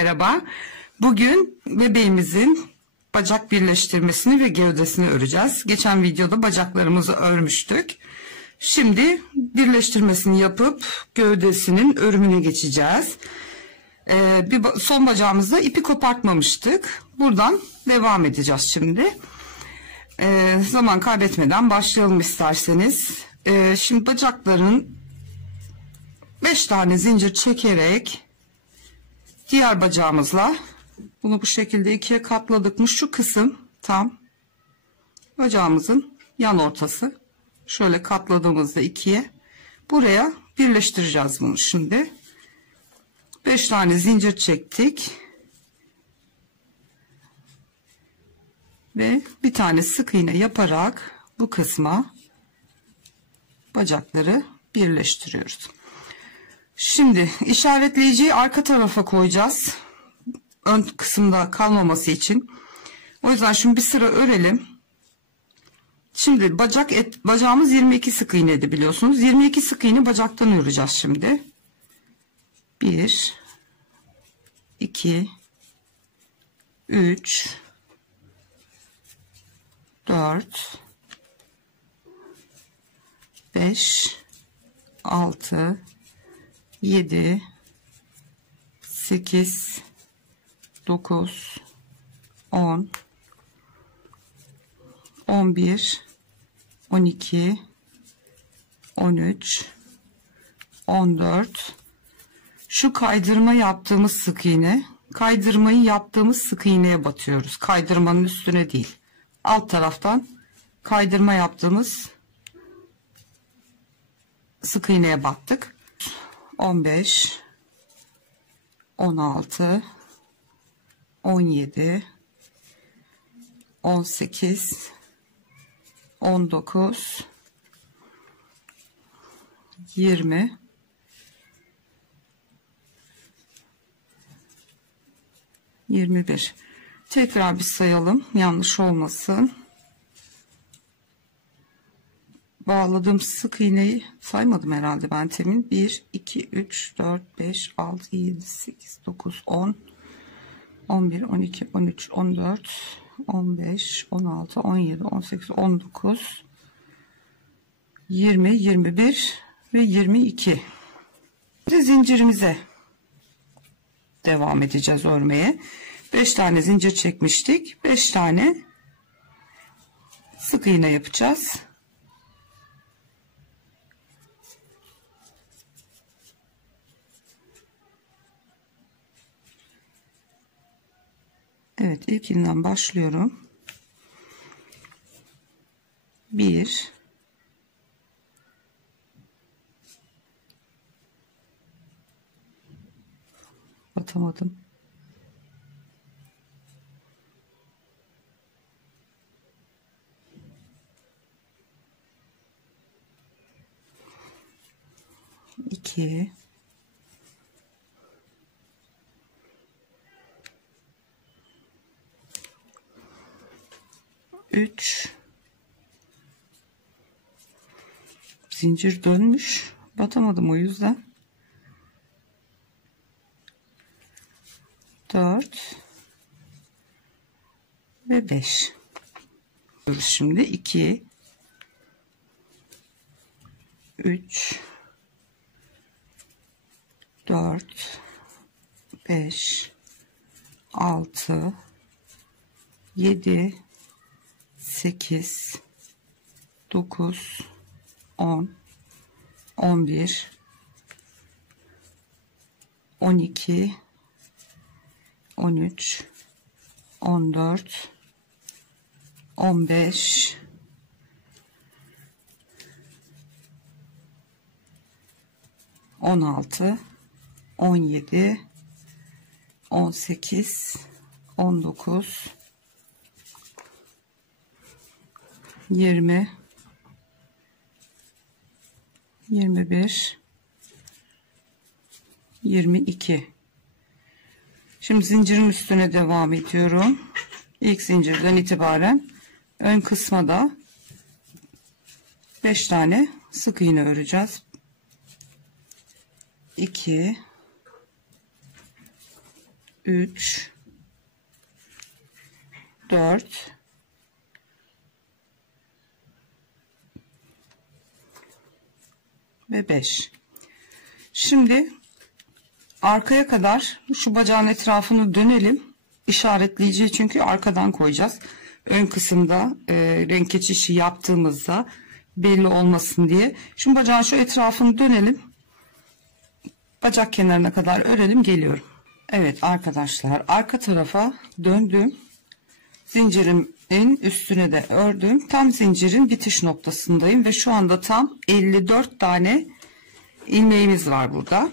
Merhaba. Bugün bebeğimizin bacak birleştirmesini ve gövdesini öreceğiz. Geçen videoda bacaklarımızı örmüştük. Şimdi birleştirmesini yapıp gövdesinin örümüne geçeceğiz. Son bacağımızda ipi kopartmamıştık. Buradan devam edeceğiz şimdi. Zaman kaybetmeden başlayalım isterseniz. Şimdi bacakların 5 tane zincir çekerek diğer bacağımızla bunu bu şekilde ikiye katladık mı şu kısım tam bacağımızın yan ortası. Şöyle katladığımızda ikiye buraya birleştireceğiz bunu şimdi. 5 tane zincir çektik. Ve bir tane sık iğne yaparak bu kısma bacakları birleştiriyoruz. Şimdi işaretleyiciyi arka tarafa koyacağız. Ön kısımda kalmaması için. O yüzden şimdi bir sıra örelim. Şimdi bacağımız 22 sık iğneydi biliyorsunuz. 22 sık iğne bacaktan öreceğiz şimdi. 1 2 3 4 5 6 7 8 9 10 11 12 13 14 şu kaydırma yaptığımız sık iğne, kaydırmayı yaptığımız sık iğneye batıyoruz. Kaydırmanın üstüne değil. Alt taraftan kaydırma yaptığımız sık iğneye battık. 15 16 17 18 19 20 21 tekrar bir sayalım yanlış olmasın. Bağladığım sık iğneyi saymadım herhalde ben temin. 1 2 3 4 5 6 7 8 9 10 11 12 13 14 15 16 17 18 19 20 21 ve 22 zincirimize devam edeceğiz örmeye. 5 tane zincir çekmiştik. 5 tane sık iğne yapacağız. Evet, ilkinden başlıyorum. 1 batamadım. 2 3 zincir dönmüş batamadım o yüzden 4 ve 5 şimdi 2 3 4 5 6 7 8 9 10 11 12 13 14 15 16 17 18 19 20 21 22 şimdi zincirin üstüne devam ediyorum. İlk zincirden itibaren ön kısma da 5 tane sık iğne öreceğiz. 2 3 4 ve 5. Şimdi arkaya kadar şu bacağın etrafını dönelim. İşaretleyiciyi çünkü arkadan koyacağız. Ön kısımda renk geçişi yaptığımızda belli olmasın diye. Şimdi bacağın şu etrafını dönelim. Bacak kenarına kadar örelim, geliyorum. Evet arkadaşlar, arka tarafa döndüm. Zincirimin üstüne de ördüm. Tam zincirin bitiş noktasındayım ve şu anda tam 54 tane ilmeğimiz var burada.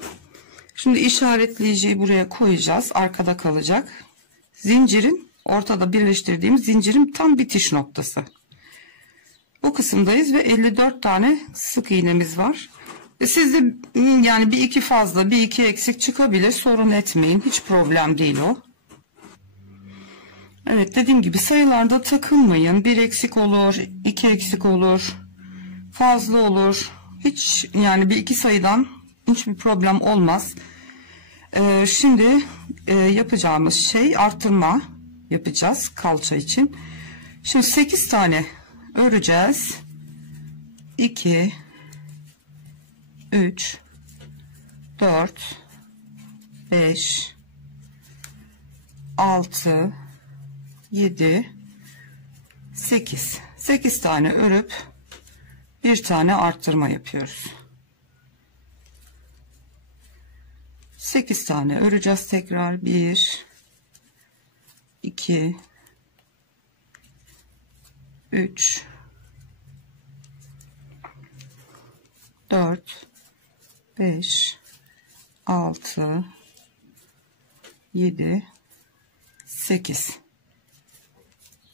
Şimdi işaretleyiciyi buraya koyacağız. Arkada kalacak. Zincirin ortada birleştirdiğimiz zincirin tam bitiş noktası. Bu kısımdayız ve 54 tane sık iğnemiz var. Sizde yani bir iki fazla, bir iki eksik çıkabilir. Sorun etmeyin. Hiç problem değil o. Evet, dediğim gibi sayılarda takılmayın. Bir eksik olur, iki eksik olur, fazla olur. Hiç yani bir iki sayıdan hiçbir problem olmaz. Şimdi yapacağımız şey artırma yapacağız kalça için. Şimdi 8 tane öreceğiz. 2 3 4 5 6 7 8 tane örüp bir tane arttırma yapıyoruz. 8 tane öreceğiz tekrar. 1 2 3 4 5 6 7 8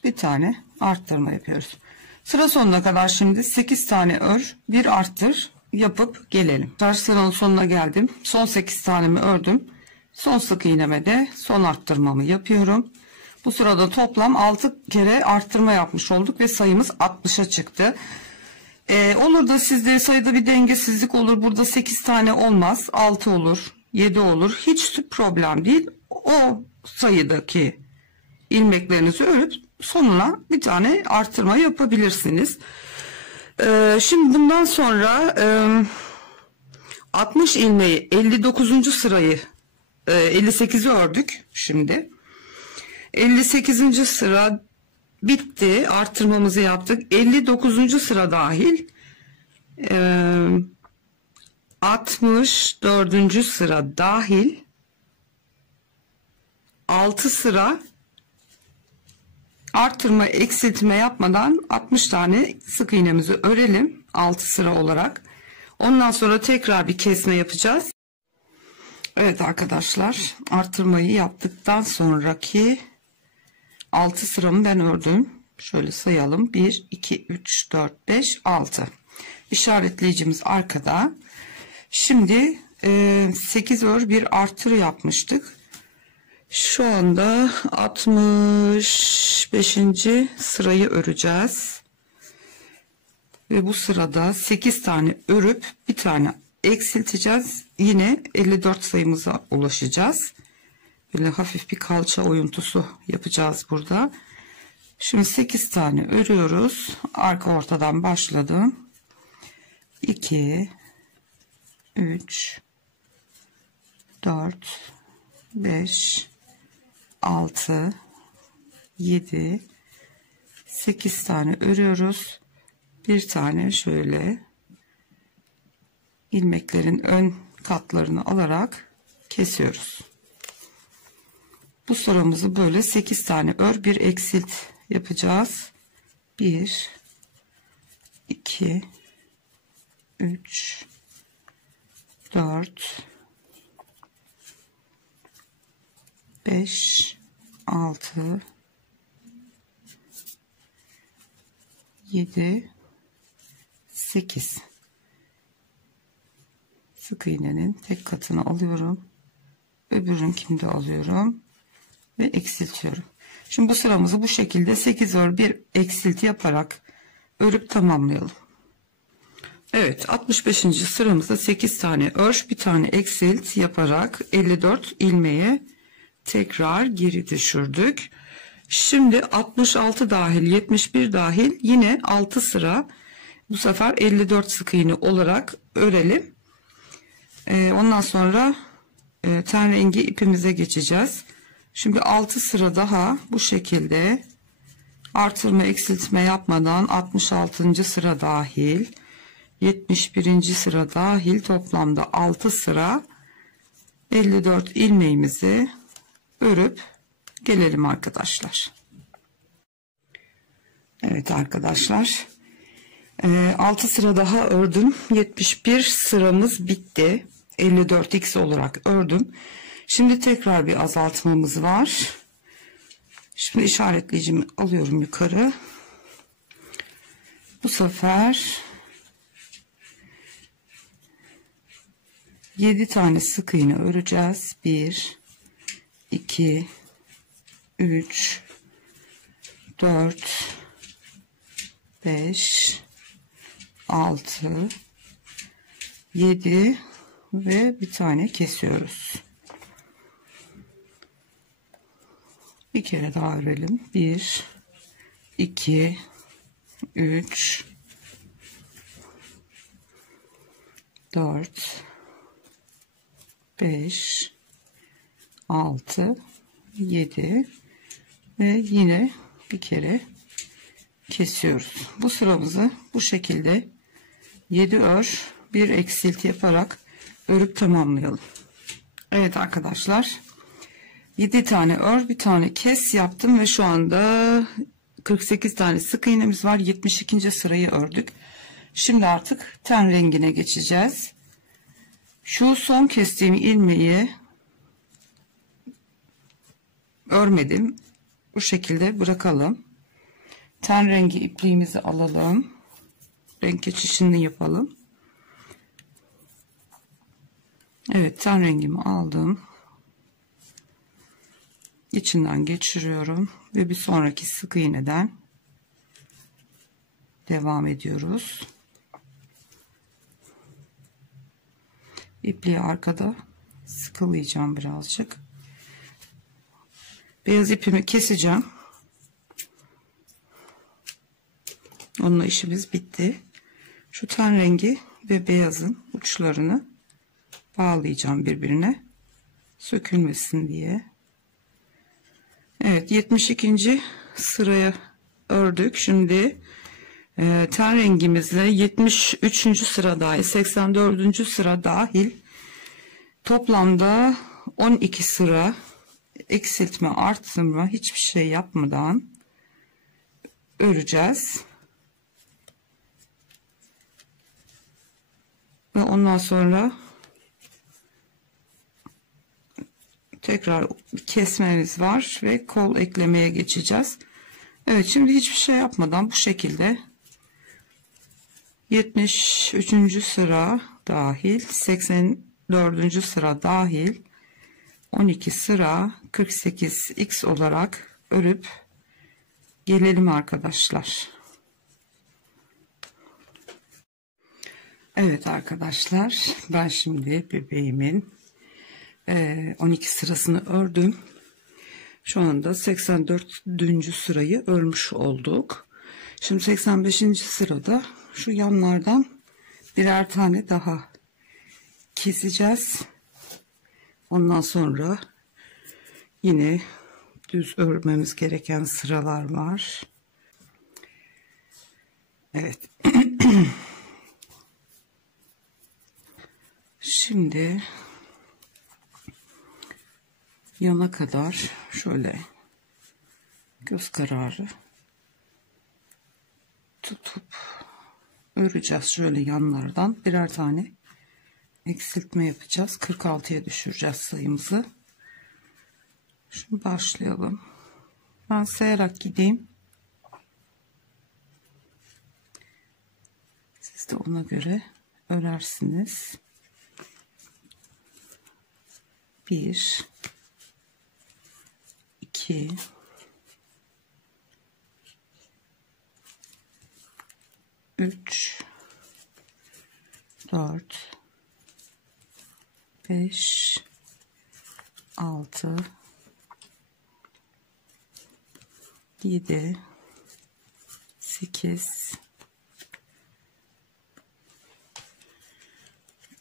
bir tane arttırma yapıyoruz. Sıra sonuna kadar şimdi 8 tane ör, bir arttır yapıp gelelim. Sıranın sonuna geldim. Son 8 tanemi ördüm. Son sık iğneme de son arttırmamı yapıyorum. Bu sırada toplam 6 kere arttırma yapmış olduk ve sayımız 60'a çıktı. Olur da sizde sayıda bir dengesizlik olur. Burada 8 tane olmaz. 6 olur, 7 olur. Hiç problem değil. O sayıdaki ilmeklerinizi örüp sonuna bir tane artırma yapabilirsiniz. Şimdi bundan sonra 60 ilmeği 59. sırayı 58'i ördük şimdi. 58. sıra bitti. Artırmamızı yaptık. 59. sıra dahil 64. sıra dahil 6 sıra artırma eksiltme yapmadan 60 tane sık iğnemizi örelim 6 sıra olarak. Ondan sonra tekrar bir kesme yapacağız. Evet arkadaşlar, artırmayı yaptıktan sonraki 6 sıramı ben ördüm. Şöyle sayalım. 1 2 3 4 5 6. İşaretleyicimiz arkada. Şimdi 8 ör bir artır yapmıştık. Şu anda 65. sırayı öreceğiz. Ve bu sırada 8 tane örüp bir tane eksilteceğiz. Yine 54 sayımıza ulaşacağız. Böyle hafif bir kalça oyuntusu yapacağız burada. Şimdi 8 tane örüyoruz. Arka ortadan başladım. 2 3 4 5 6 7 8 tane örüyoruz. Bir tane şöyle ilmeklerin ön katlarını alarak kesiyoruz. Bu sıramızı böyle 8 tane ör bir eksilt yapacağız. 1 2 3 4 5 6 7 8 sık iğnenin tek katını alıyorum. Öbürünkini de alıyorum ve eksiltiyorum. Şimdi bu sıramızı bu şekilde 8 ör bir eksilti yaparak örüp tamamlayalım. Evet, 65. sıramızda 8 tane ör bir tane eksilt yaparak 54 ilmeğe tekrar geri düşürdük. Şimdi 66 dahil 71 dahil yine 6 sıra bu sefer 54 sık iğne olarak örelim. Ondan sonra ten rengi ipimize geçeceğiz. Şimdi 6 sıra daha bu şekilde artırma eksiltme yapmadan 66. sıra dahil 71. sıra dahil toplamda 6 sıra 54 ilmeğimizi örüp gelelim arkadaşlar. Evet arkadaşlar, 6 sıra daha ördüm. 71 sıramız bitti. 54x olarak ördüm. Şimdi tekrar bir azaltmamız var. Şimdi işaretleyicimi alıyorum yukarı. Bu sefer 7 tane sık iğne öreceğiz. 1 2 3 4 5 6 7 ve bir tane kesiyoruz. Bir kere daha örelim. 1 2 3 4 5 6 7 ve yine bir kere kesiyoruz. Bu sıramızı bu şekilde 7 ör 1 eksilti yaparak örüp tamamlayalım. Evet arkadaşlar, 7 tane ör bir tane kes yaptım ve şu anda 48 tane sık iğnemiz var. 72. sırayı ördük. Şimdi artık ten rengine geçeceğiz. Şu son kestiğim ilmeği örmedim. Bu şekilde bırakalım. Ten rengi ipliğimizi alalım. Renk geçişini yapalım. Evet, ten rengimi aldım. İçinden geçiriyorum ve bir sonraki sık iğneden devam ediyoruz. İpliği arkada sıkılayacağım birazcık. Beyaz ipimi keseceğim. Onunla işimiz bitti. Şu ten rengi ve beyazın uçlarını bağlayacağım birbirine, sökülmesin diye. Evet, 72. sıraya ördük. Şimdi ten rengimizle 73. sıra dahil 84. sıra dahil toplamda 12 sıra eksiltme artırma hiçbir şey yapmadan öreceğiz. Ve ondan sonra tekrar kesmemiz var ve kol eklemeye geçeceğiz. Evet, şimdi hiçbir şey yapmadan bu şekilde 73. sıra dahil 84. sıra dahil 12 sıra 48x olarak örüp gelelim arkadaşlar. Evet arkadaşlar, ben şimdi bebeğimin 12 sırasını ördüm. Şu anda 84. sırayı örmüş olduk. Şimdi 85. sırada şu yanlardan birer tane daha keseceğiz. Ondan sonra yine düz örmemiz gereken sıralar var. Evet. Şimdi yana kadar şöyle göz kararı tutup öreceğiz. Şöyle yanlardan birer tane eksiltme yapacağız. 46'ya düşüreceğiz sayımızı. Şimdi başlayalım. Ben sayarak gideyim. Siz de ona göre örersiniz. 1 2 3 4 5 6 7 8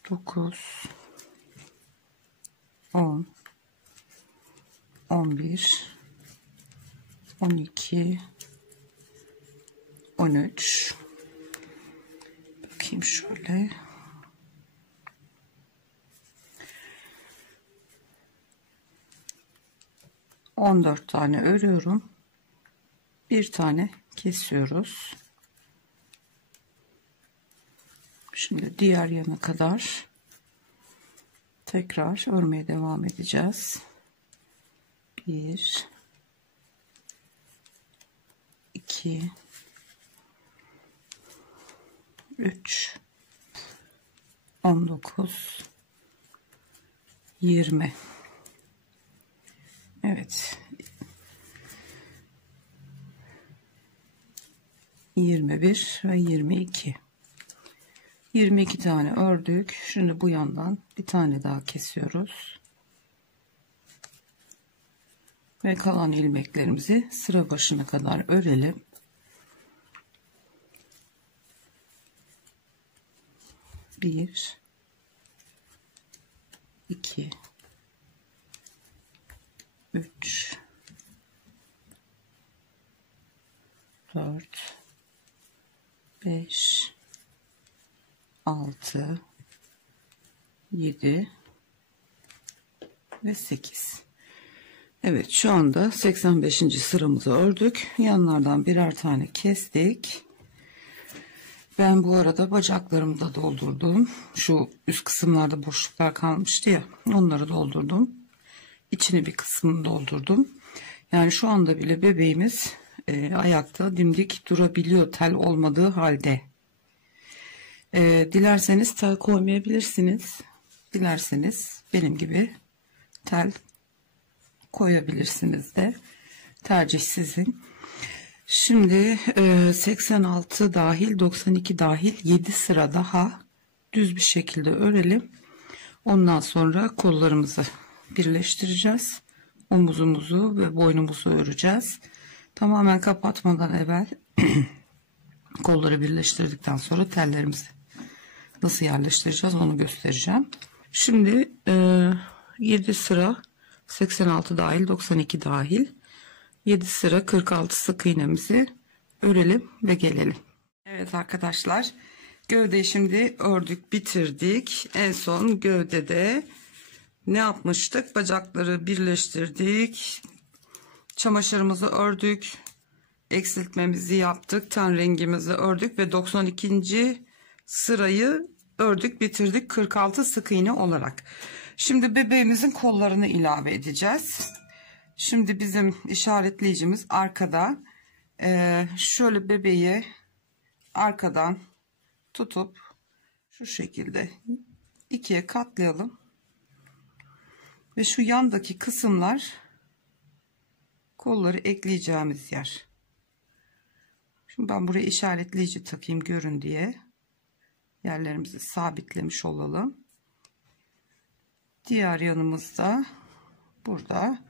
9 10 11 12 13. Bakayım şöyle. 14 tane örüyorum. Bir tane kesiyoruz. Şimdi diğer yana kadar tekrar örmeye devam edeceğiz. 1 2 3 19 20. Evet, 21 ve 22 tane ördük. Şimdi bu yandan bir tane daha kesiyoruz ve kalan ilmeklerimizi sıra başına kadar örelim. Bir, iki, üç, 4 5 6 7 ve 8. Evet, şu anda 85. sıramızı ördük. Yanlardan birer tane kestik. Ben bu arada bacaklarımı da doldurdum. Şu üst kısımlarda boşluklar kalmıştı ya, onları doldurdum. İçini bir kısmını doldurdum. Yani şu anda bile bebeğimiz ayakta dimdik durabiliyor tel olmadığı halde. Dilerseniz tel koymayabilirsiniz. Dilerseniz benim gibi tel koyabilirsiniz de. Tercih sizin. Şimdi 86 dahil 92 dahil 7 sıra daha düz bir şekilde örelim. Ondan sonra kollarımızı birleştireceğiz. Omuzumuzu ve boynumuzu öreceğiz. Tamamen kapatmadan evvel kolları birleştirdikten sonra tellerimizi nasıl yerleştireceğiz onu göstereceğim. Şimdi 7 sıra 86 dahil 92 dahil 7 sıra 46 sık iğnemizi örelim ve gelelim. Evet arkadaşlar, gövdeyi şimdi ördük bitirdik. En son gövdede ne yapmıştık? Bacakları birleştirdik. Çamaşırımızı ördük. Eksiltmemizi yaptık. Ten rengimizi ördük ve 92. sırayı ördük bitirdik 46 sık iğne olarak. Şimdi bebeğimizin kollarını ilave edeceğiz. Şimdi bizim işaretleyicimiz arkada. Şöyle bebeği arkadan tutup şu şekilde ikiye katlayalım. Ve şu yandaki kısımlar kolları ekleyeceğimiz yer. Şimdi ben buraya işaretleyici takayım görün diye. Yerlerimizi sabitlemiş olalım. Diğer yanımızda burada.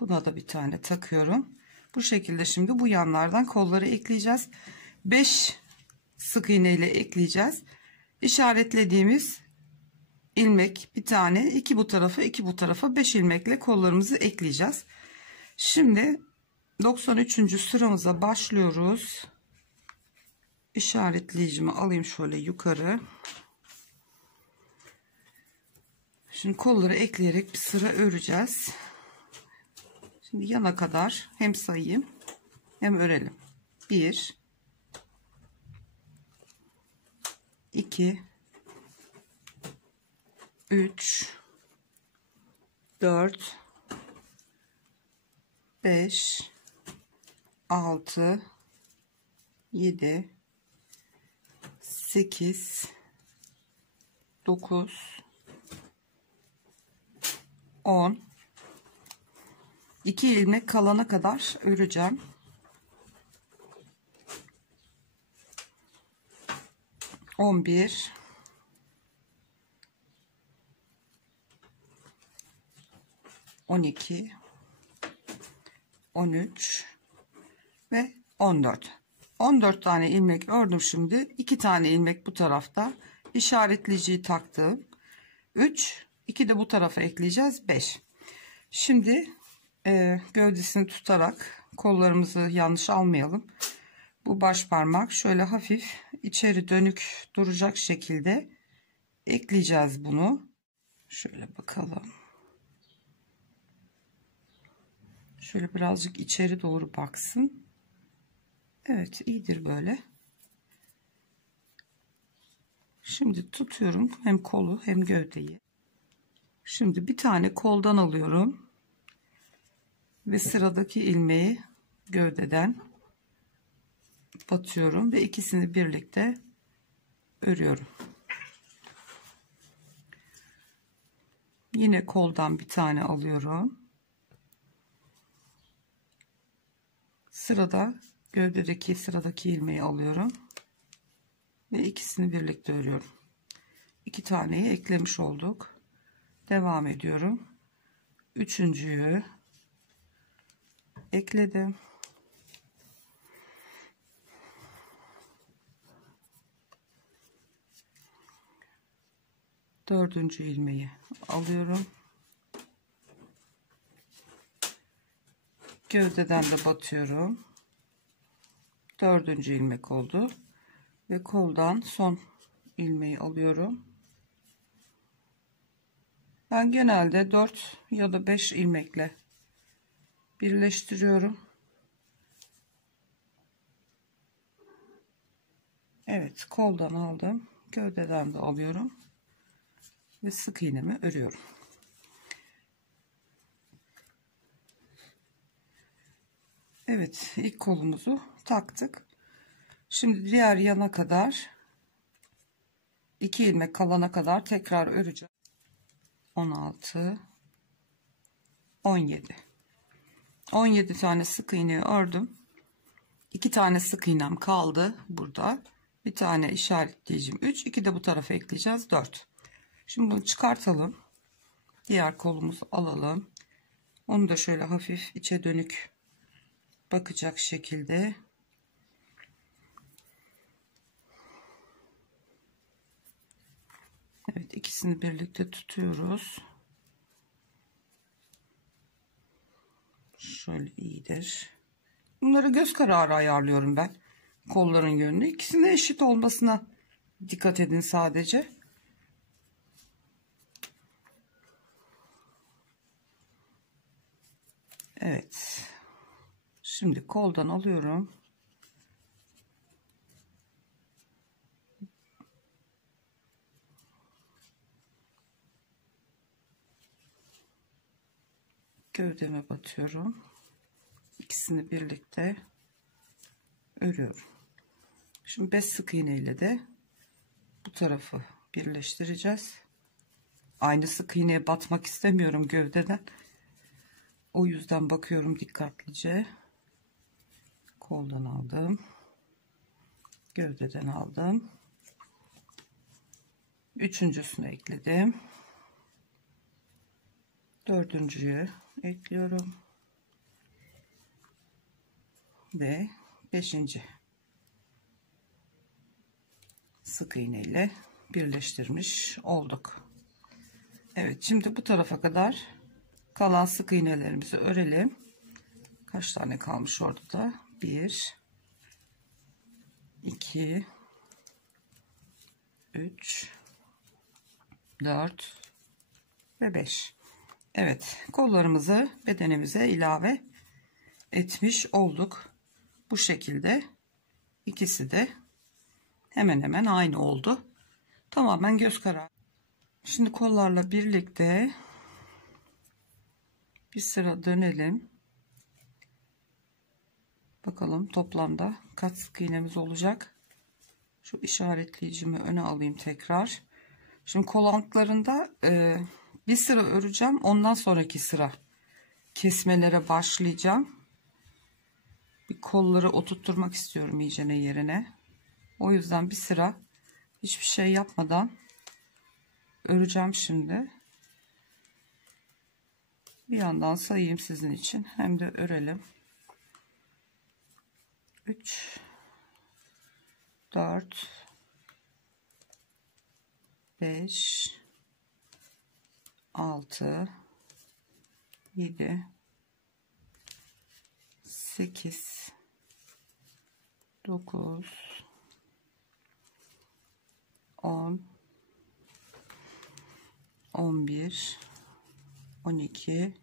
Buna da bir tane takıyorum. Bu şekilde şimdi bu yanlardan kolları ekleyeceğiz. 5 sık iğne ile ekleyeceğiz. İşaretlediğimiz ilmek bir tane, 2 bu tarafa 2 bu tarafa 5 ilmekle kollarımızı ekleyeceğiz. Şimdi 93. sıramıza başlıyoruz. İşaretleyicimi alayım şöyle yukarı. Şimdi kolları ekleyerek bir sıra öreceğiz. Şimdi yana kadar hem sayayım hem örelim. 1 2 3 4 5 6 7 8 9 10. 2 ilmek kalana kadar öreceğim. 11 12 13 ve 14. 14 tane ilmek ördüm şimdi. 2 tane ilmek bu tarafta. İşaretleyiciyi taktım. 3, 2 de bu tarafa ekleyeceğiz. 5. Şimdi gövdesini tutarak kollarımızı yanlış almayalım. Bu baş parmak şöyle hafif içeri dönük duracak şekilde ekleyeceğiz bunu. Şöyle bakalım. Şöyle birazcık içeri doğru baksın. Evet, iyidir böyle. Şimdi tutuyorum hem kolu hem gövdeyi. Şimdi bir tane koldan alıyorum ve sıradaki ilmeği gövdeden batıyorum ve ikisini birlikte örüyorum. Yine koldan bir tane alıyorum. Gövdedeki sıradaki ilmeği alıyorum ve ikisini birlikte örüyorum. 2 taneyi eklemiş olduk. Devam ediyorum. Üçüncüyü ekledim. Dördüncü ilmeği alıyorum. Gövdeden de batıyorum. Dördüncü ilmek oldu ve koldan son ilmeği alıyorum. Ben genelde 4 ya da 5 ilmekle birleştiriyorum. Evet, koldan aldım, gövdeden de alıyorum ve sık iğnemi örüyorum. Evet, ilk kolumuzu taktık. Şimdi diğer yana kadar 2 ilmek kalana kadar tekrar öreceğim. 16, 17. 17 tane sık iğne ördüm. 2 tane sık iğnem kaldı burada. Bir tane işaretleyicim 3, 2 de bu tarafa ekleyeceğiz 4. Şimdi bunu çıkartalım. Diğer kolumuzu alalım. Onu da şöyle hafif içe dönük bakacak şekilde evet, ikisini birlikte tutuyoruz. Şöyle iyidir. Bunları göz kararı ayarlıyorum ben. Kolların yönünü. İkisinin eşit olmasına dikkat edin sadece. Evet. Şimdi koldan alıyorum. Gövdeme batıyorum. İkisini birlikte örüyorum. Şimdi 5 sık iğne ile de bu tarafı birleştireceğiz. Aynı sık iğneye batmak istemiyorum gövdeden. O yüzden bakıyorum dikkatlice. Koldan aldım. Gövdeden aldım. Üçüncüsünü ekledim. Dördüncüyü ekliyorum. Ve 5. sık iğne ile birleştirmiş olduk. Evet, şimdi bu tarafa kadar kalan sık iğnelerimizi örelim. Kaç tane kalmış orada da? 1, 2, 3, 4 ve 5. Evet, kollarımızı bedenimize ilave etmiş olduk. Bu şekilde ikisi de hemen hemen aynı oldu. Tamamen göz kararı. Şimdi kollarla birlikte bir sıra dönelim. Bakalım toplamda kaç sık iğnemiz olacak. Şu işaretleyicimi öne alayım tekrar. Şimdi kol altlarında bir sıra öreceğim. Ondan sonraki sıra kesmelere başlayacağım. Bir kolları oturtturmak istiyorum iyicene yerine. O yüzden bir sıra hiçbir şey yapmadan öreceğim şimdi. Bir yandan sayayım sizin için. Hem de örelim. 3 4 5 6 7 8 9 10 11 12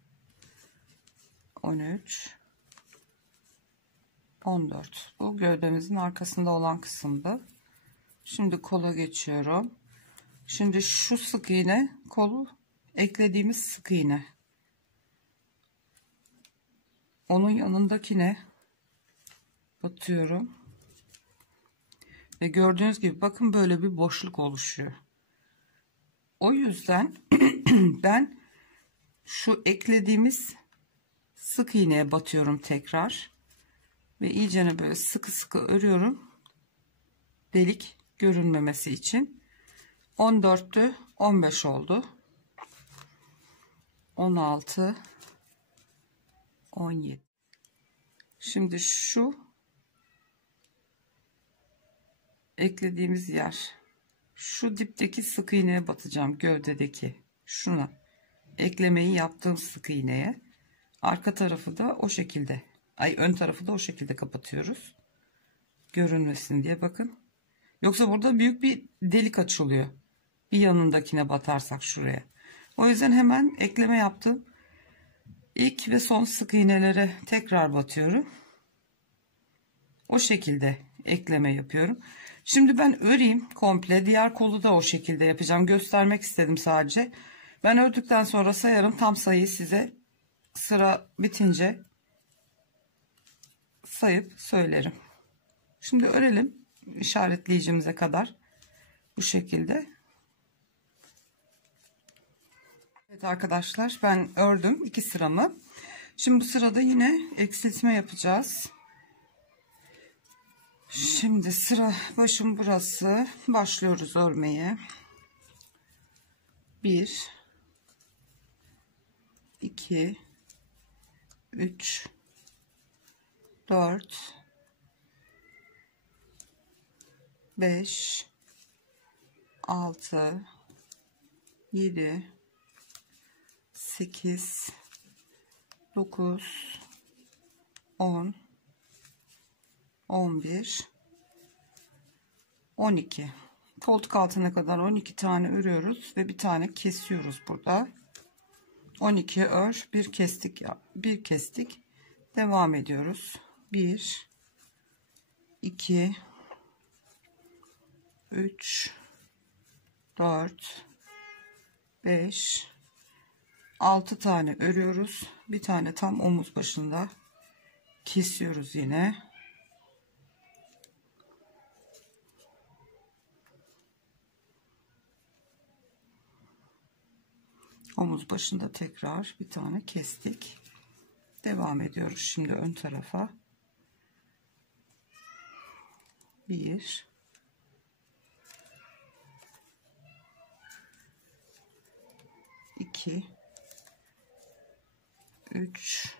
13 14. Bu gövdemizin arkasında olan kısımdı. Şimdi kola geçiyorum. Şimdi şu sık iğne, kolu eklediğimiz sık iğne. Onun yanındakine batıyorum. Ve gördüğünüz gibi bakın böyle bir boşluk oluşuyor. O yüzden ben şu eklediğimiz sık iğneye batıyorum tekrar. Ve iyicene böyle sıkı sıkı örüyorum. Delik görünmemesi için. 14'tü, 15 oldu. 16 17. Şimdi şu eklediğimiz yer, şu dipteki sık iğneye batacağım, gövdedeki şuna eklemeyi yaptığım sık iğneye. Arka tarafı da o şekilde, ön tarafı da o şekilde kapatıyoruz, görünmesin diye. Bakın, yoksa burada büyük bir delik açılıyor bir yanındakine batarsak şuraya. O yüzden hemen ekleme yaptım. İlk ve son sık iğnelere tekrar batıyorum. O şekilde ekleme yapıyorum. Şimdi ben öreyim komple. Diğer kolu da o şekilde yapacağım. Göstermek istedim sadece. Ben ördükten sonra sayarım. Tam sayıyı size sıra bitince sayıp söylerim. Şimdi örelim. İşaretleyicimize kadar. Bu şekilde. Evet arkadaşlar, ben ördüm 2 sıramı. Şimdi bu sırada yine eksiltme yapacağız. Şimdi sıra başım burası. Başlıyoruz örmeye. 1 2 3 4 5 6 7 8 9 10 11 12. Koltuk altına kadar 12 tane örüyoruz ve bir tane kesiyoruz burada. 12 ör, bir kestik, bir kestik. Devam ediyoruz. 1 2 3 4 5 6 tane örüyoruz. Bir tane tam omuz başında kesiyoruz yine. Omuz başında tekrar bir tane kestik. Devam ediyoruz şimdi ön tarafa. 1 2 3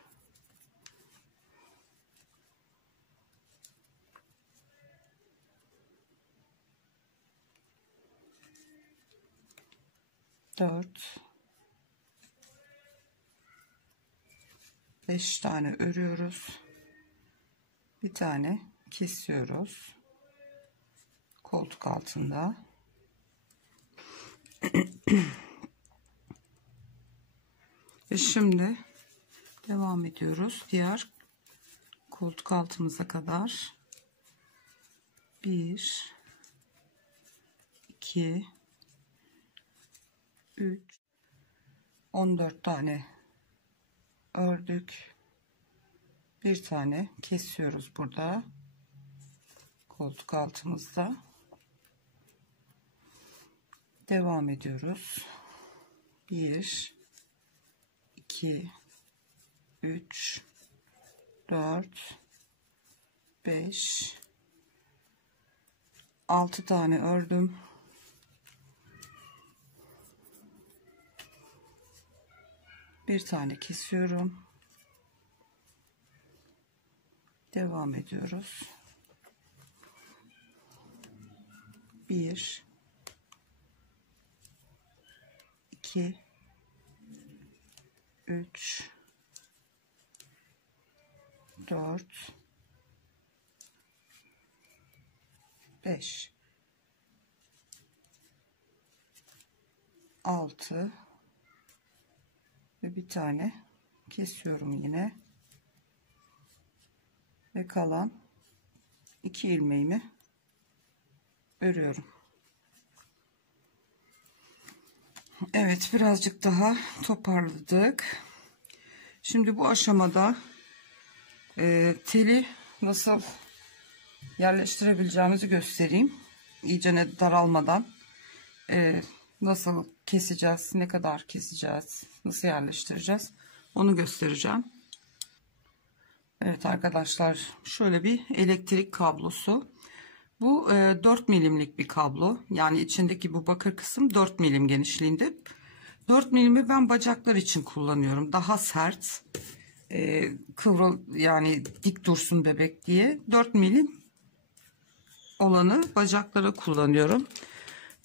4 5 tane örüyoruz. Bir tane kesiyoruz. Koltuk altında. Ve şimdi devam ediyoruz. Diğer koltuk altımıza kadar. 1 2 3 14 tane ördük. Bir tane kesiyoruz burada. Koltuk altımızda. Devam ediyoruz. 1 2 3 4 5 6 tane ördüm. Bir tane kesiyorum. Devam ediyoruz. 1 2 3 4 5 6 ve bir tane kesiyorum yine ve kalan 2 ilmeğimi örüyorum. Evet, birazcık daha toparladık. Şimdi bu aşamada teli nasıl yerleştirebileceğimizi göstereyim. İyice daralmadan nasıl keseceğiz, ne kadar keseceğiz, nasıl yerleştireceğiz onu göstereceğim. Evet arkadaşlar, şöyle bir elektrik kablosu. Bu 4 milimlik bir kablo. Yani içindeki bu bakır kısım 4 milim genişliğinde. 4 milimi ben bacaklar için kullanıyorum. Daha sert, kıvrıl, yani dik dursun bebek diye 4 milim olanı bacaklara kullanıyorum.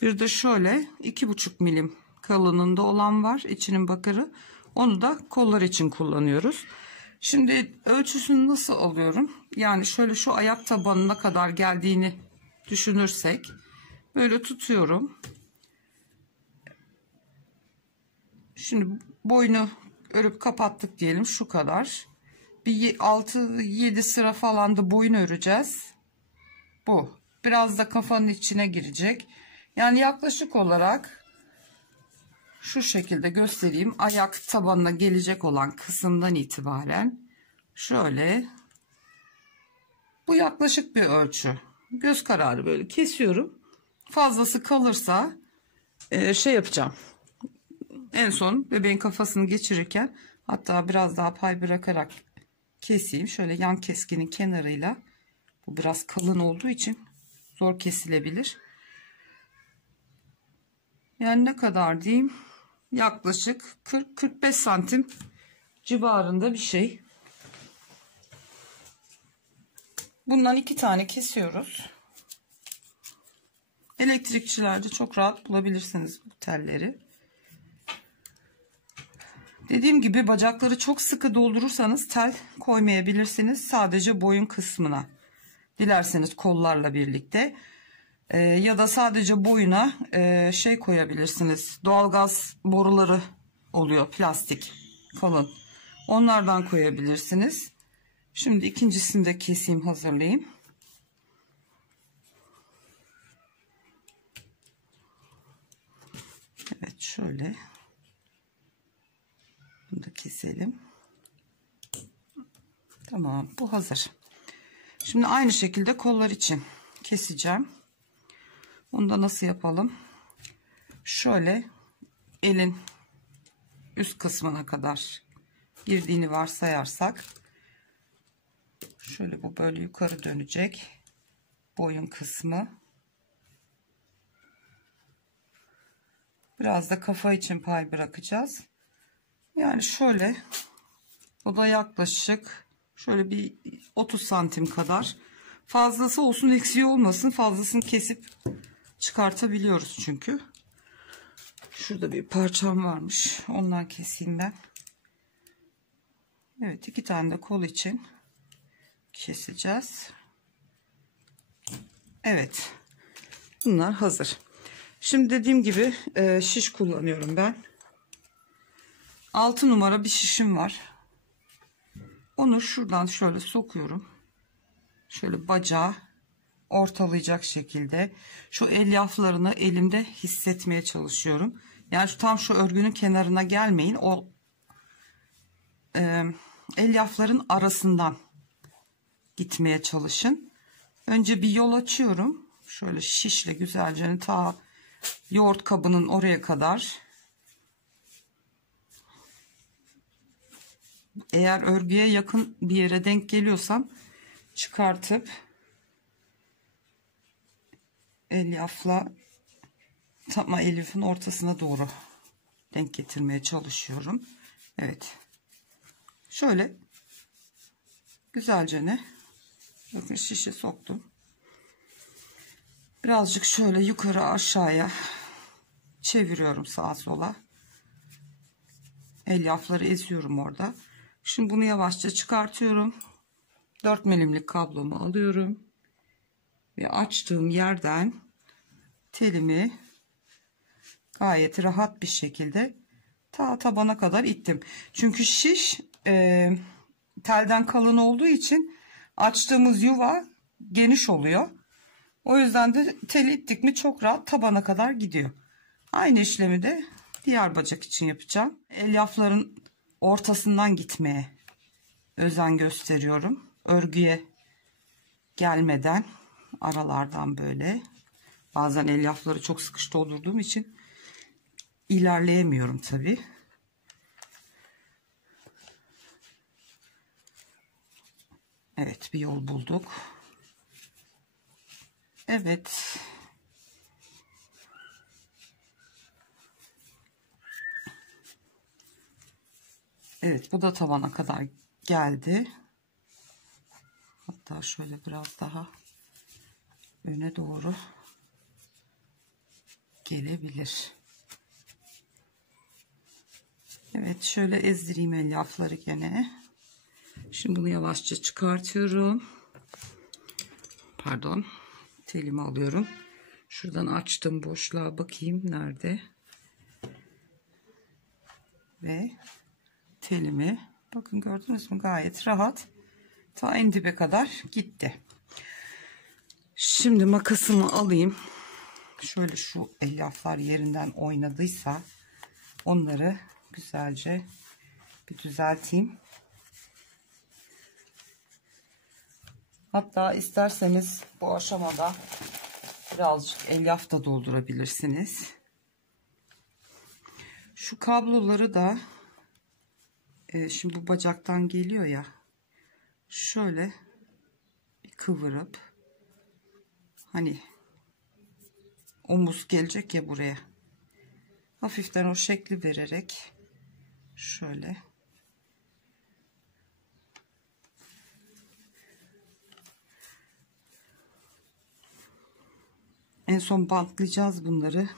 Bir de şöyle 2,5 milim kalınlığında olan var, içinin bakırı. Onu da kollar için kullanıyoruz. Şimdi ölçüsünü nasıl alıyorum? Yani şöyle şu ayak tabanına kadar geldiğini düşünürsek böyle tutuyorum. Şimdi boynu örüp kapattık diyelim, şu kadar. Bir 6-7 sıra falan da boyun öreceğiz. Bu biraz da kafanın içine girecek. Yani yaklaşık olarak şu şekilde göstereyim. Ayak tabanına gelecek olan kısımdan itibaren şöyle, bu yaklaşık bir ölçü. Göz kararı böyle kesiyorum. Fazlası kalırsa şey yapacağım. En son bebeğin kafasını geçirirken hatta biraz daha pay bırakarak keseyim. Şöyle yan keskinin kenarıyla. Bu biraz kalın olduğu için zor kesilebilir. Yani ne kadar diyeyim? Yaklaşık 40-45 santim civarında bir şey. Bundan 2 tane kesiyoruz. Elektrikçilerde çok rahat bulabilirsiniz bu telleri. Dediğim gibi bacakları çok sıkı doldurursanız tel koymayabilirsiniz. Sadece boyun kısmına. Dilerseniz kollarla birlikte. Ya da sadece boyuna şey koyabilirsiniz. Doğalgaz boruları oluyor, plastik kalın. Onlardan koyabilirsiniz. Şimdi ikincisini de keseyim, hazırlayayım. Evet, şöyle. Bunu da keselim. Tamam, bu hazır. Şimdi aynı şekilde kollar için keseceğim. Onu da nasıl yapalım? Şöyle elin üst kısmına kadar girdiğini varsayarsak, şöyle bu böyle yukarı dönecek boyun kısmı. Biraz da kafa için pay bırakacağız. Yani şöyle, o da yaklaşık şöyle bir 30 santim kadar. Fazlası olsun eksiği olmasın, fazlasını kesip çıkartabiliyoruz çünkü. Şurada bir parçam varmış, ondan keseyim ben. Evet, 2 tane de kol için keseceğiz. Evet, bunlar hazır. Şimdi dediğim gibi şiş kullanıyorum ben. 6 numara bir şişim var. Onu şuradan şöyle sokuyorum. Şöyle bacağı ortalayacak şekilde. Şu elyaflarını elimde hissetmeye çalışıyorum. Yani tam şu örgünün kenarına gelmeyin. O elyafların arasından gitmeye çalışın. Önce bir yol açıyorum. Şöyle şişle güzelce ta yoğurt kabının oraya kadar. Eğer örgüye yakın bir yere denk geliyorsam çıkartıp elyafla tam elyafın ortasına doğru denk getirmeye çalışıyorum. Evet. Şöyle güzelce Bakın şişe soktum. Birazcık şöyle yukarı aşağıya çeviriyorum, sağa sola. Elyafları eziyorum orada. Şimdi bunu yavaşça çıkartıyorum. 4 milimlik kablomu alıyorum. Ve açtığım yerden telimi gayet rahat bir şekilde ta tabana kadar ittim. Çünkü şiş telden kalın olduğu için açtığımız yuva geniş oluyor. O yüzden de teli ittik mi çok rahat tabana kadar gidiyor. Aynı işlemi de diğer bacak için yapacağım. Elyafların ortasından gitmeye özen gösteriyorum. Örgüye gelmeden aralardan böyle. Bazen elyafları çok sıkış doldurduğum için ilerleyemiyorum tabii. Evet, bir yol bulduk. Evet. Evet, bu da tabana kadar geldi. Hatta şöyle biraz daha öne doğru gelebilir. Evet, şöyle ezdireyim elyafları gene. Şimdi bunu yavaşça çıkartıyorum. Pardon, telimi alıyorum. Şuradan açtım boşluğa, bakayım nerede. Ve telimi, bakın gördünüz mü, gayet rahat ta en dibe kadar gitti. Şimdi makasımı alayım. Şöyle şu elyaflar yerinden oynadıysa onları güzelce bir düzelteyim. Hatta isterseniz bu aşamada birazcık elyaf da doldurabilirsiniz. Şu kabloları da şimdi bu bacaktan geliyor ya, şöyle bir kıvırıp, hani omuz gelecek ya buraya, hafiften o şekli vererek şöyle en son bantlayacağız bunları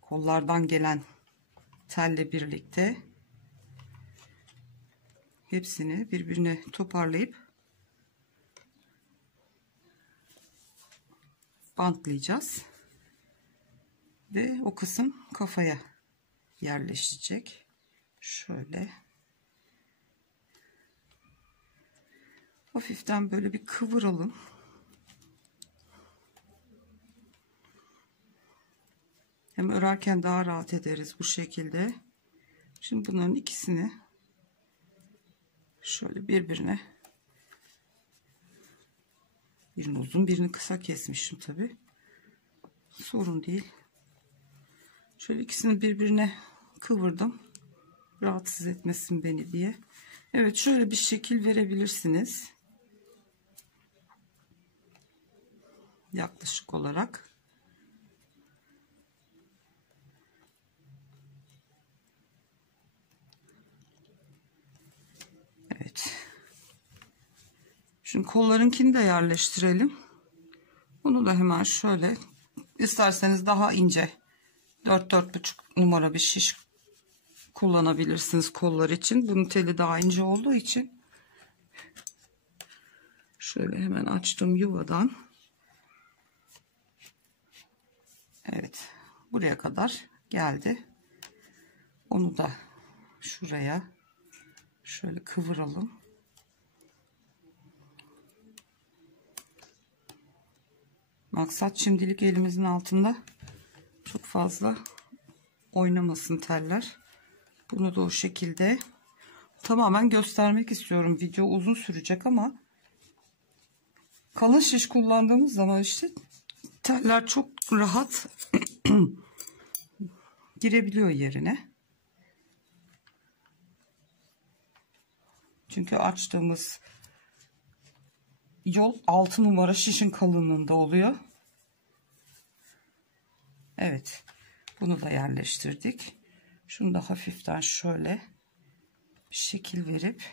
kollardan gelen telle birlikte hepsini birbirine toparlayıp bantlayacağız ve o kısım kafaya yerleşecek. Şöyle hafiften böyle bir kıvıralım. Hem örerken daha rahat ederiz bu şekilde. Şimdi bunların ikisini şöyle birbirine, birini uzun birini kısa kesmişim tabi, sorun değil. Şöyle ikisini birbirine kıvırdım, rahatsız etmesin beni diye. Evet, şöyle bir şekil verebilirsiniz yaklaşık olarak. Evet. Şimdi kollarınkini de yerleştirelim. Bunu da hemen şöyle, isterseniz daha ince 4-4,5 numara bir şiş kullanabilirsiniz kollar için. Bunun teli daha ince olduğu için şöyle hemen açtım yuvadan. Evet, buraya kadar geldi. Onu da şuraya şöyle kıvıralım. Maksat şimdilik elimizin altında çok fazla oynamasın teller. Bunu da o şekilde tamamen göstermek istiyorum. Video uzun sürecek ama kalın şiş kullandığımız zaman işte teller çok rahat girebiliyor yerine. Çünkü açtığımız yol 6 numara şişin kalınlığında oluyor. Evet, bunu da yerleştirdik. Şunu da hafiften şöyle bir şekil verip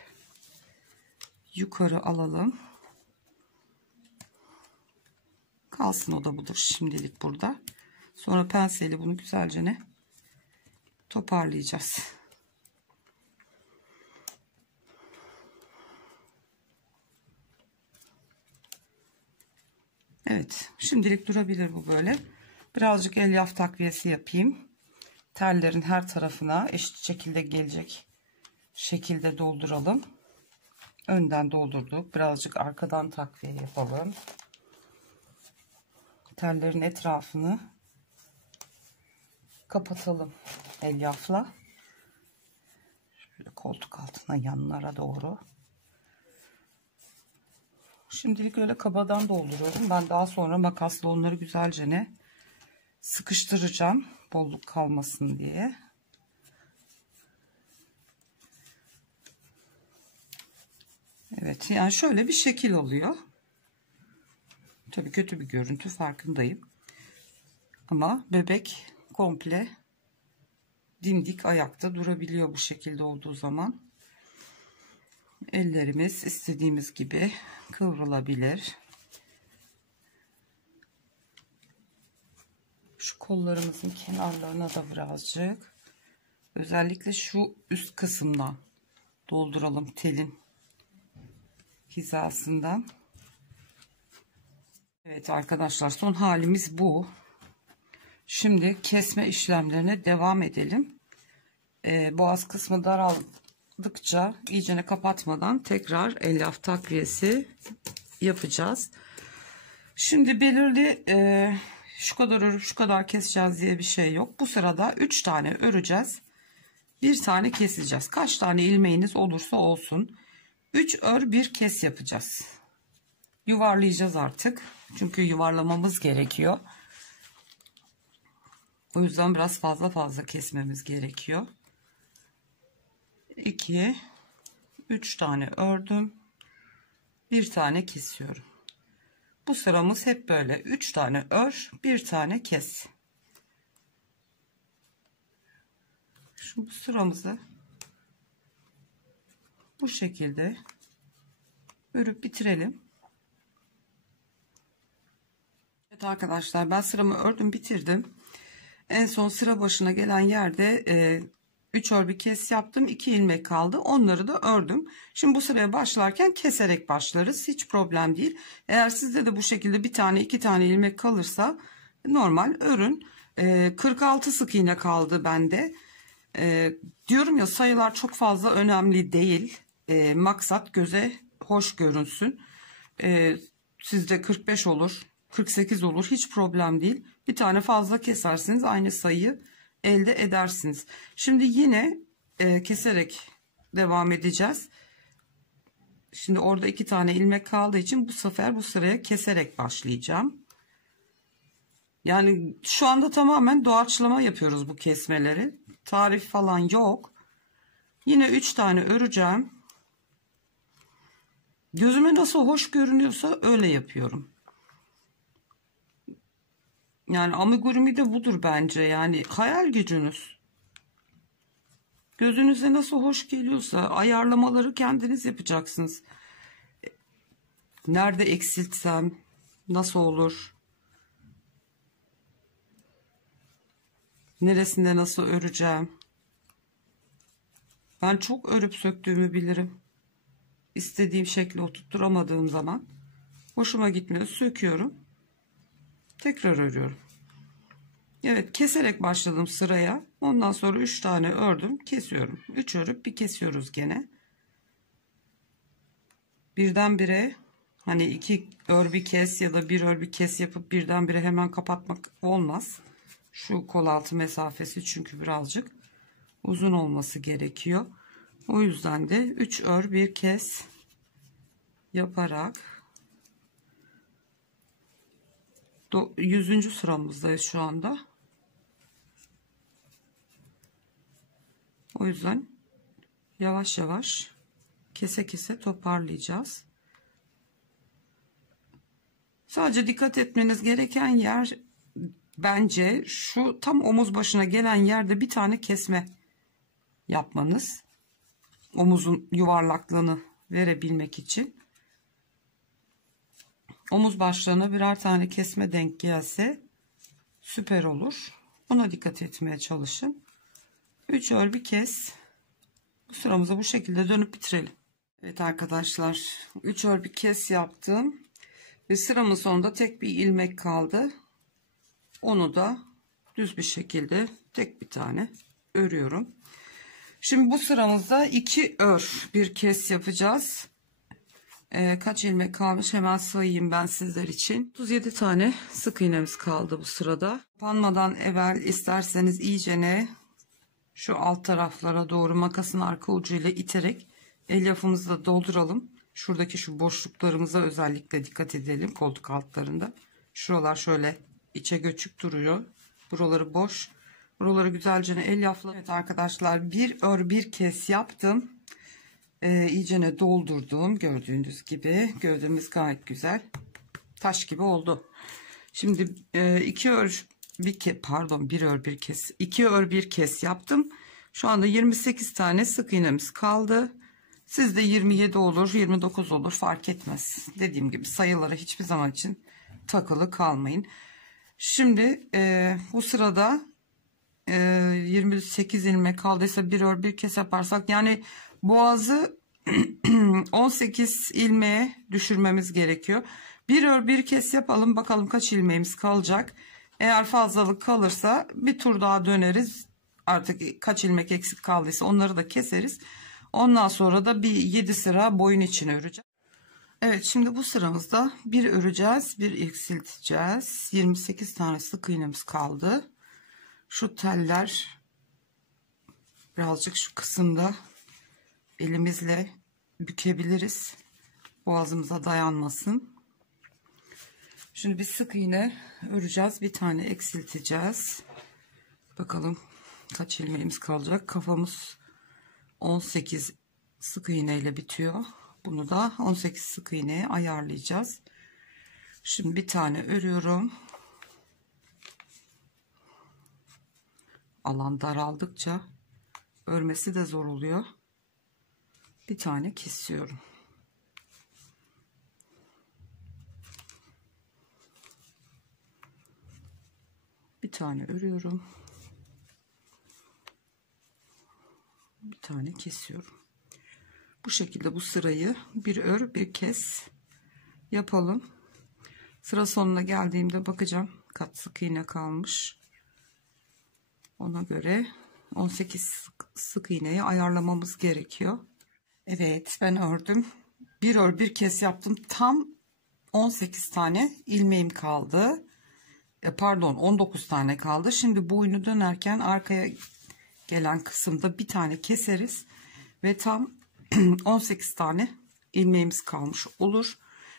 yukarı alalım. Kalsın, o da budur şimdilik burada. Sonra penseli bunu güzelce toparlayacağız. Evet, şimdilik durabilir bu böyle. Birazcık elyaf takviyesi yapayım. Tellerin her tarafına eşit şekilde gelecek şekilde dolduralım. Önden doldurduk. Birazcık arkadan takviye yapalım. Tellerin etrafını kapatalım elyafla. Şöyle koltuk altına, yanlara doğru. Şimdilik öyle kabadan dolduruyorum. Ben daha sonra makasla onları güzelce sıkıştıracağım. Bolluk kalmasın diye. Evet, yani şöyle bir şekil oluyor. Tabii kötü bir görüntü, farkındayım. Ama bebek komple dimdik ayakta durabiliyor bu şekilde olduğu zaman. Ellerimiz istediğimiz gibi kıvrılabilir. Şu kollarımızın kenarlarına da birazcık, özellikle şu üst kısımdan dolduralım, telin hizasından. Evet arkadaşlar, son halimiz bu. Şimdi kesme işlemlerine devam edelim. Boğaz kısmı daraldıkça iyicene kapatmadan tekrar elyaf takviyesi yapacağız. Şimdi belirli şu kadar örüp şu kadar keseceğiz diye bir şey yok. Bu sırada 3 tane öreceğiz. Bir tane keseceğiz. Kaç tane ilmeğiniz olursa olsun. 3 ör 1 kes yapacağız. Yuvarlayacağız artık. Çünkü yuvarlamamız gerekiyor. O yüzden biraz fazla kesmemiz gerekiyor. 2 3 tane ördüm. Bir tane kesiyorum. Bu sıramız hep böyle. 3 tane ör, bir tane kes. Şu sıramızı bu şekilde örüp bitirelim. Evet arkadaşlar, ben sıramı ördüm, bitirdim. En son sıra başına gelen yerde 3 ör bir kes yaptım. 2 ilmek kaldı. Onları da ördüm. Şimdi bu sıraya başlarken keserek başlarız. Hiç problem değil. Eğer sizde de bu şekilde bir tane 2 tane ilmek kalırsa normal örün. 46 sık iğne kaldı bende. Diyorum ya, sayılar çok fazla önemli değil. Maksat göze hoş görünsün. Sizde 45 olur, 48 olur, hiç problem değil. Bir tane fazla kesersiniz, aynı sayıyı elde edersiniz. Şimdi yine keserek devam edeceğiz. Şimdi orada 2 tane ilmek kaldığı için bu sefer bu sıraya keserek başlayacağım. Yani şu anda tamamen doğaçlama yapıyoruz bu kesmeleri. Tarif falan yok. Yine 3 tane öreceğim. Gözüme nasıl hoş görünüyorsa öyle yapıyorum. Yani amigurumi de budur bence. Yani hayal gücünüz. Gözünüze nasıl hoş geliyorsa ayarlamaları kendiniz yapacaksınız. Nerede eksiltsem nasıl olur? Neresinde nasıl öreceğim? Ben çok örüp söktüğümü bilirim. İstediğim şekli oturtturamadığım zaman hoşuma gitmiyor, söküyorum. Tekrar örüyorum. Evet, keserek başladım sıraya. Ondan sonra 3 tane ördüm, kesiyorum. 3 örüp bir kesiyoruz gene. Birdenbire hani 2 ör bir kes ya da 1 ör bir kes yapıp birdenbire hemen kapatmak olmaz. Şu kol altı mesafesi çünkü birazcık uzun olması gerekiyor. O yüzden de 3 ör bir kes yaparak 100. sıramızdayız şu anda. O yüzden yavaş yavaş kese kese toparlayacağız. Sadece dikkat etmeniz gereken yer bence şu tam omuz başına gelen yerde bir tane kesme yapmanız. Omuzun yuvarlaklığını verebilmek için. omuz başlarına birer tane kesme denk gelse süper olur. Buna dikkat etmeye çalışın. 3 ör bir kes. Bu sıramızı bu şekilde dönüp bitirelim. Evet arkadaşlar, 3 ör bir kes yaptım ve sıramın sonunda tek bir ilmek kaldı. Onu da düz bir şekilde tek bir tane örüyorum. Şimdi bu sıramızda 2 ör bir kes yapacağız. Kaç ilmek kalmış hemen sayayım ben sizler için. 37 tane sık iğnemiz kaldı bu sırada. Kapanmadan evvel isterseniz iyicene şu alt taraflara doğru makasın arka ucuyla iterek elyafımızı da dolduralım. Şuradaki şu boşluklarımıza özellikle dikkat edelim, koltuk altlarında. Şuralar şöyle içe göçük duruyor. Buraları boş. Buraları güzelce elyafla. Evet arkadaşlar, bir ör bir kes yaptım. İyicene doldurdum. Gördüğünüz gibi gövdemiz gayet güzel. Taş gibi oldu. Şimdi iki ör bir kes, pardon, bir ör bir kes. 2 ör bir kes yaptım. Şu anda 28 tane sık iğnemiz kaldı. Sizde 27 olur, 29 olur, fark etmez. Dediğim gibi sayılara hiçbir zaman için takılı kalmayın. Şimdi bu sırada 28 ilmek kaldıysa bir ör bir kes yaparsak, yani boğazı 18 ilmeğe düşürmemiz gerekiyor. Bir ör bir kes yapalım, bakalım kaç ilmeğimiz kalacak. Eğer fazlalık kalırsa bir tur daha döneriz. Artık kaç ilmek eksik kaldıysa onları da keseriz. Ondan sonra da bir 7 sıra boyun için öreceğiz. Evet, şimdi bu sıramızda bir öreceğiz, bir eksilteceğiz. 28 tane sık iğnemiz kaldı. Şu teller birazcık şu kısımda elimizle bükebiliriz. Boğazımıza dayanmasın. Şimdi bir sık iğne öreceğiz. Bir tane eksilteceğiz. Bakalım kaç ilmeğimiz kalacak. Kafamız 18 sık iğne ile bitiyor. Bunu da 18 sık iğneye ayarlayacağız. Şimdi bir tane örüyorum. Alan daraldıkça örmesi de zor oluyor. Bir tane kesiyorum. Bir tane örüyorum. Bir tane kesiyorum. Bu şekilde bu sırayı bir ör bir kes yapalım. Sıra sonuna geldiğimde bakacağım kaç sık iğne kalmış. Ona göre 18 sık iğneyi ayarlamamız gerekiyor. Evet, ben ördüm. Bir ör bir kes yaptım. Tam 18 tane ilmeğim kaldı. Pardon, 19 tane kaldı. Şimdi boynu dönerken arkaya gelen kısımda bir tane keseriz ve tam 18 tane ilmeğimiz kalmış olur.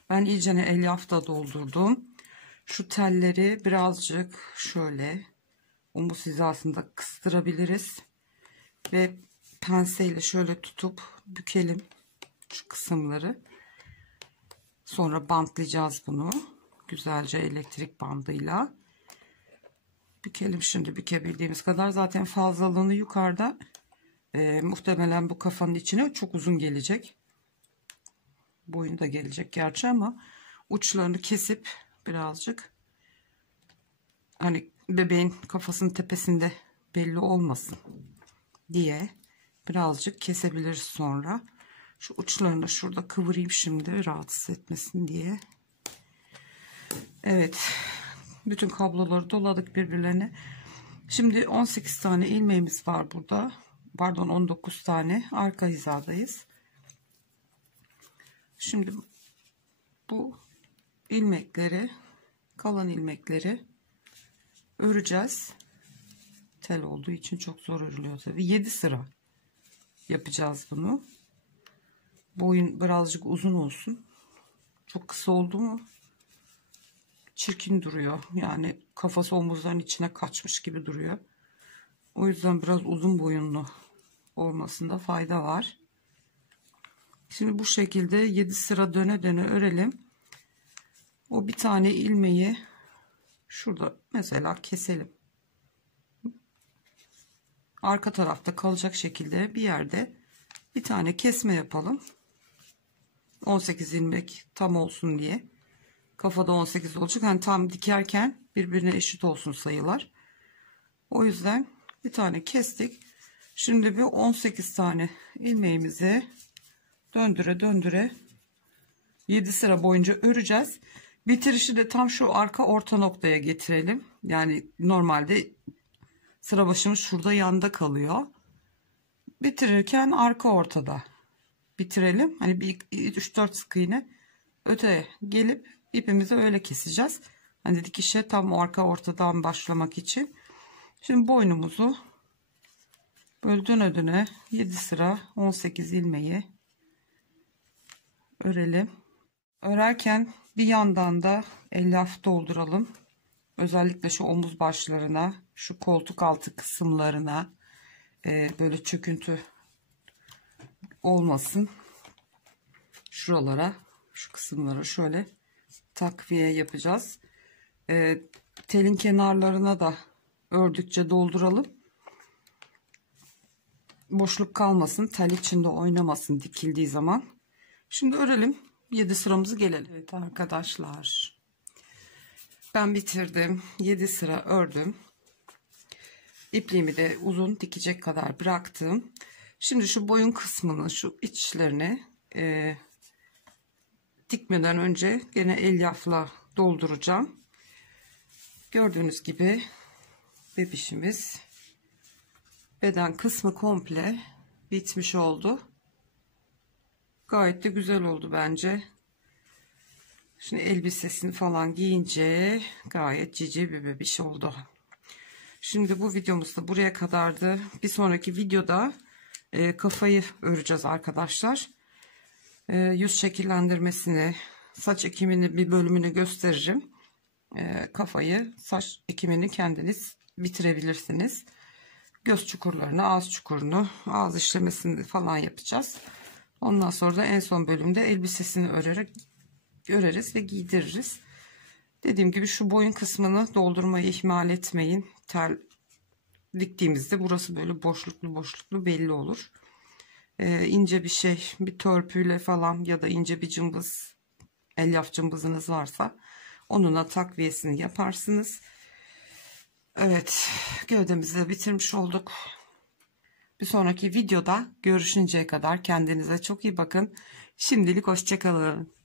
Ben iyicene elyafta doldurdum. Şu telleri birazcık şöyle omuz hizasında kıstırabiliriz ve penseyle şöyle tutup bükelim şu kısımları. Sonra bantlayacağız bunu güzelce elektrik bandıyla. Bükelim şimdi, bükebildiğimiz kadar. Zaten fazlalığını yukarıda muhtemelen bu kafanın içine çok uzun gelecek. Boyun da gelecek gerçi ama uçlarını kesip birazcık, hani bebeğin kafasının tepesinde belli olmasın diye birazcık kesebiliriz sonra. Şu uçlarını da şurada kıvırayım şimdi, rahatsız etmesin diye. Evet, bütün kabloları doladık birbirlerine. Şimdi 18 tane ilmeğimiz var burada. Pardon, 19 tane. Arka hizadayız. Şimdi bu ilmekleri, kalan ilmekleri öreceğiz. Tel olduğu için çok zor örülüyor tabii. 7 sıra yapacağız bunu. Boyun birazcık uzun olsun. Çok kısa oldu mu çirkin duruyor. Yani kafası omuzların içine kaçmış gibi duruyor. O yüzden biraz uzun boyunlu olmasında fayda var. Şimdi bu şekilde 7 sıra döne döne örelim. O bir tane ilmeği şurada mesela keselim. Arka tarafta kalacak şekilde bir yerde bir tane kesme yapalım. 18 ilmek tam olsun diye. Kafada 18 olacak. Hani tam dikerken birbirine eşit olsun sayılar. O yüzden bir tane kestik. Şimdi bir 18 tane ilmeğimizi döndüre döndüre 7 sıra boyunca öreceğiz. Bitirişi de tam şu arka orta noktaya getirelim. Yani normalde sıra başımız şurada yanda kalıyor. Bitirirken arka ortada bitirelim. Hani bir 3-4 sık iğne öteye gelip ipimizi öyle keseceğiz. Hani dikişe tam arka ortadan başlamak için. Şimdi boynumuzu böyle döne döne 7 sıra 18 ilmeği örelim. Örerken bir yandan da elyaf dolduralım. Özellikle şu omuz başlarına, şu koltuk altı kısımlarına böyle çöküntü olmasın. Şuralara, şu kısımlara şöyle takviye yapacağız. Telin kenarlarına da ördükçe dolduralım. Boşluk kalmasın, tel içinde oynamasın dikildiği zaman. Şimdi örelim. 7 sıramızı gelelim. Evet arkadaşlar. Ben bitirdim. 7 sıra ördüm. İpliğimi de uzun dikecek kadar bıraktım. Şimdi şu boyun kısmını, şu içlerini dikmeden önce gene elyafla dolduracağım. Gördüğünüz gibi bebişimiz beden kısmı komple bitmiş oldu. Gayet de güzel oldu bence. Şimdi elbisesini falan giyince gayet cici bir bebiş oldu. Şimdi bu videomuz da buraya kadardı. Bir sonraki videoda kafayı öreceğiz arkadaşlar. Yüz şekillendirmesini, saç ekimini bir bölümünü gösteririm. Kafayı, saç ekimini kendiniz bitirebilirsiniz. Göz çukurlarını, ağız çukurunu, ağız işlemesini falan yapacağız. Ondan sonra da en son bölümde elbisesini öreriz ve giydiririz. Dediğim gibi şu boyun kısmını doldurmayı ihmal etmeyin. Tel diktiğimizde burası böyle boşluklu belli olur. İnce bir şey, bir törpüyle falan ya da ince bir cımbız, elyaf cımbızınız varsa onunla takviyesini yaparsınız. Evet, gövdemizi de bitirmiş olduk. Bir sonraki videoda görüşünceye kadar kendinize çok iyi bakın. Şimdilik hoşça kalın.